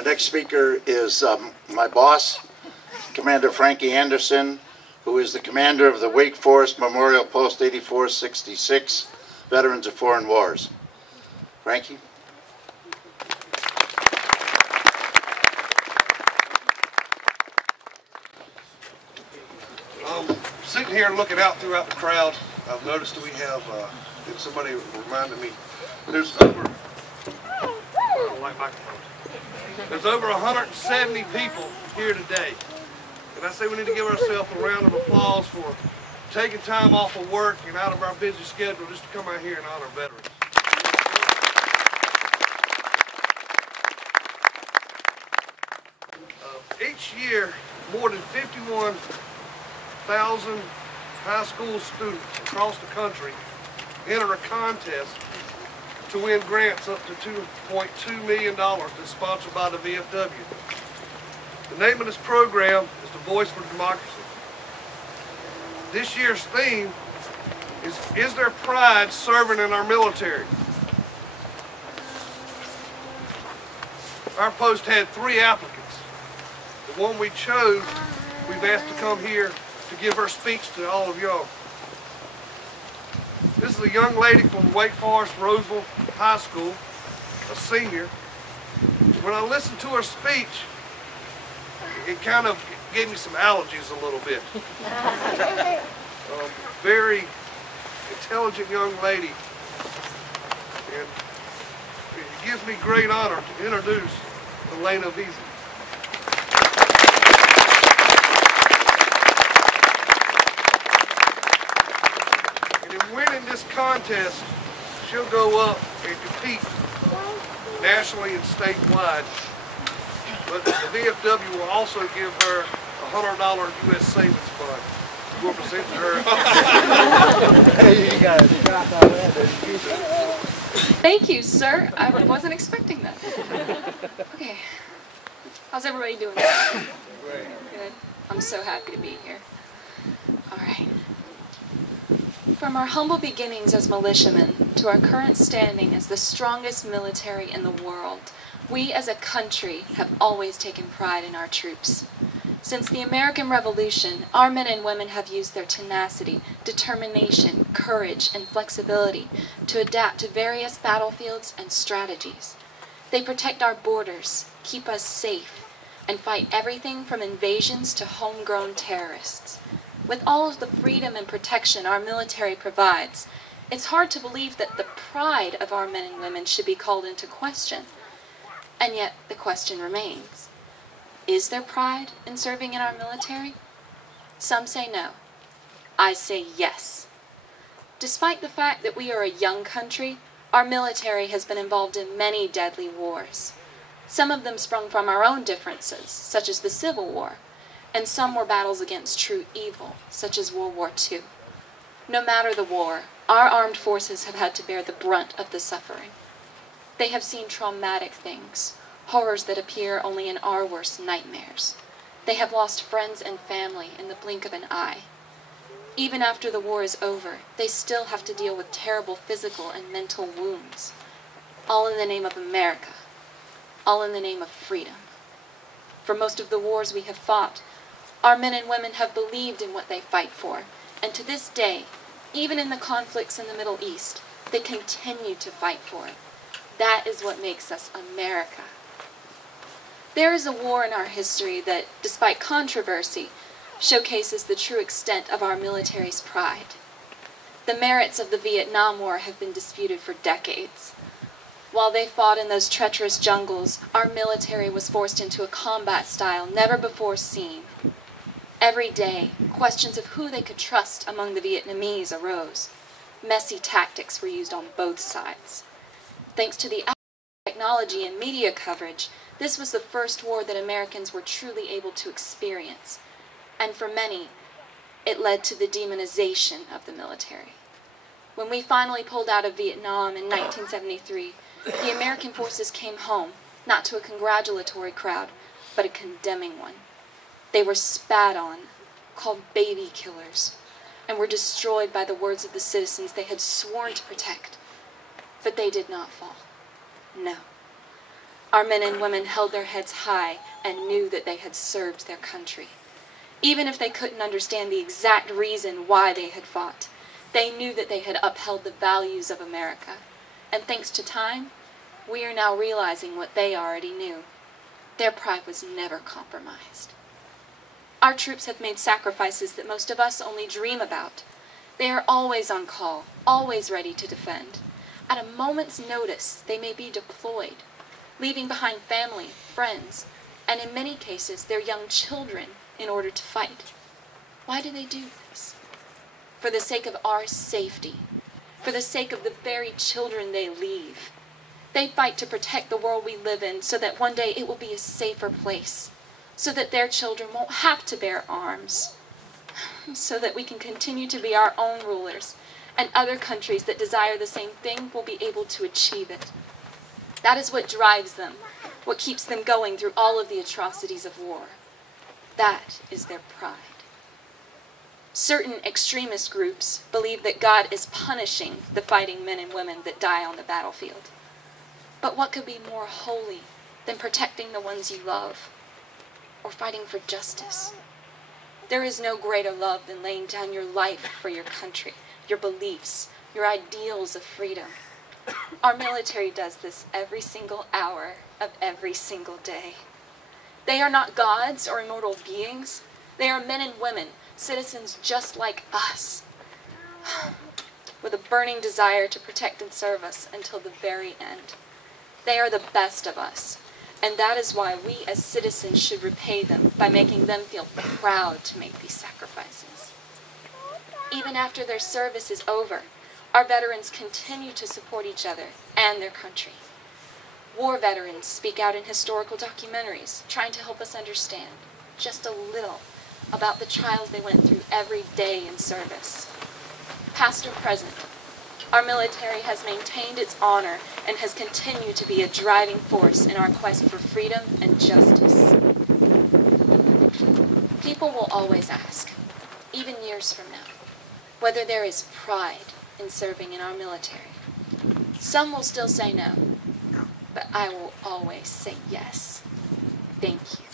Our next speaker is my boss, Commander Frankie Anderson, who is the commander of the Wake Forest Memorial Post 8466, Veterans of Foreign Wars. Frankie? Sitting here looking out throughout the crowd, I've noticed that we have, somebody reminded me, there's over, there's over 170 people here today. And I say we need to give ourselves a round of applause for taking time off of work and out of our busy schedule just to come out here and honor veterans. Each year, more than 51,000 high school students across the country enter a contest to win grants up to $2.2 million that's sponsored by the VFW. The name of this program is the Voice for Democracy. This year's theme is there pride serving in our military? Our post had 3 applicants. The one we chose, we've asked to come here to give her speech to all of y'all. This is a young lady from Wake Forest, Rolesville High School, a senior. When I listened to her speech, it kind of gave me some allergies a little bit. Very intelligent young lady, and it gives me great honor to introduce Alayna Veasey. Winning this contest, she'll go up and compete nationally and statewide. But the VFW will also give her a $100 U.S. savings fund. We'll present to her. Thank you, sir. I wasn't expecting that. Okay. How's everybody doing? Good. I'm so happy to be here. All right. From our humble beginnings as militiamen to our current standing as the strongest military in the world, we as a country have always taken pride in our troops. Since the American Revolution, our men and women have used their tenacity, determination, courage, and flexibility to adapt to various battlefields and strategies. They protect our borders, keep us safe, and fight everything from invasions to homegrown terrorists. With all of the freedom and protection our military provides, it's hard to believe that the pride of our men and women should be called into question. And yet, the question remains. Is there pride in serving in our military? Some say no. I say yes. Despite the fact that we are a young country, our military has been involved in many deadly wars. Some of them sprung from our own differences, such as the Civil War, and some were battles against true evil, such as World War II. No matter the war, our armed forces have had to bear the brunt of the suffering. They have seen traumatic things, horrors that appear only in our worst nightmares. They have lost friends and family in the blink of an eye. Even after the war is over, they still have to deal with terrible physical and mental wounds. All in the name of America. All in the name of freedom. For most of the wars we have fought, our men and women have believed in what they fight for, and to this day, even in the conflicts in the Middle East, they continue to fight for it. That is what makes us America. There is a war in our history that, despite controversy, showcases the true extent of our military's pride. The merits of the Vietnam War have been disputed for decades. While they fought in those treacherous jungles, our military was forced into a combat style never before seen. Every day, questions of who they could trust among the Vietnamese arose. Messy tactics were used on both sides. Thanks to the technology and media coverage, this was the first war that Americans were truly able to experience. And for many, it led to the demonization of the military. When we finally pulled out of Vietnam in 1973, the American forces came home, not to a congratulatory crowd, but a condemning one. They were spat on, called baby killers, and were destroyed by the words of the citizens they had sworn to protect. But they did not fall. No. Our men and women held their heads high and knew that they had served their country. Even if they couldn't understand the exact reason why they had fought, they knew that they had upheld the values of America. And thanks to time, we are now realizing what they already knew. Their pride was never compromised. Our troops have made sacrifices that most of us only dream about. They are always on call, always ready to defend. At a moment's notice, they may be deployed, leaving behind family, friends, and in many cases, their young children in order to fight. Why do they do this? For the sake of our safety, for the sake of the very children they leave. They fight to protect the world we live in so that one day it will be a safer place, so that their children won't have to bear arms, so that we can continue to be our own rulers, and other countries that desire the same thing will be able to achieve it. That is what drives them, what keeps them going through all of the atrocities of war. That is their pride. Certain extremist groups believe that God is punishing the fighting men and women that die on the battlefield. But what could be more holy than protecting the ones you love, or fighting for justice? There is no greater love than laying down your life for your country, your beliefs, your ideals of freedom. Our military does this every single hour of every single day. They are not gods or immortal beings. They are men and women, citizens just like us, with a burning desire to protect and serve us until the very end. They are the best of us, and that is why we as citizens should repay them by making them feel proud to make these sacrifices. Even after their service is over, our veterans continue to support each other and their country. War veterans speak out in historical documentaries, trying to help us understand just a little about the trials they went through every day in service. Past or present, our military has maintained its honor and has continued to be a driving force in our quest for freedom and justice. People will always ask, even years from now, whether there is pride in serving in our military. Some will still say no, but I will always say yes. Thank you.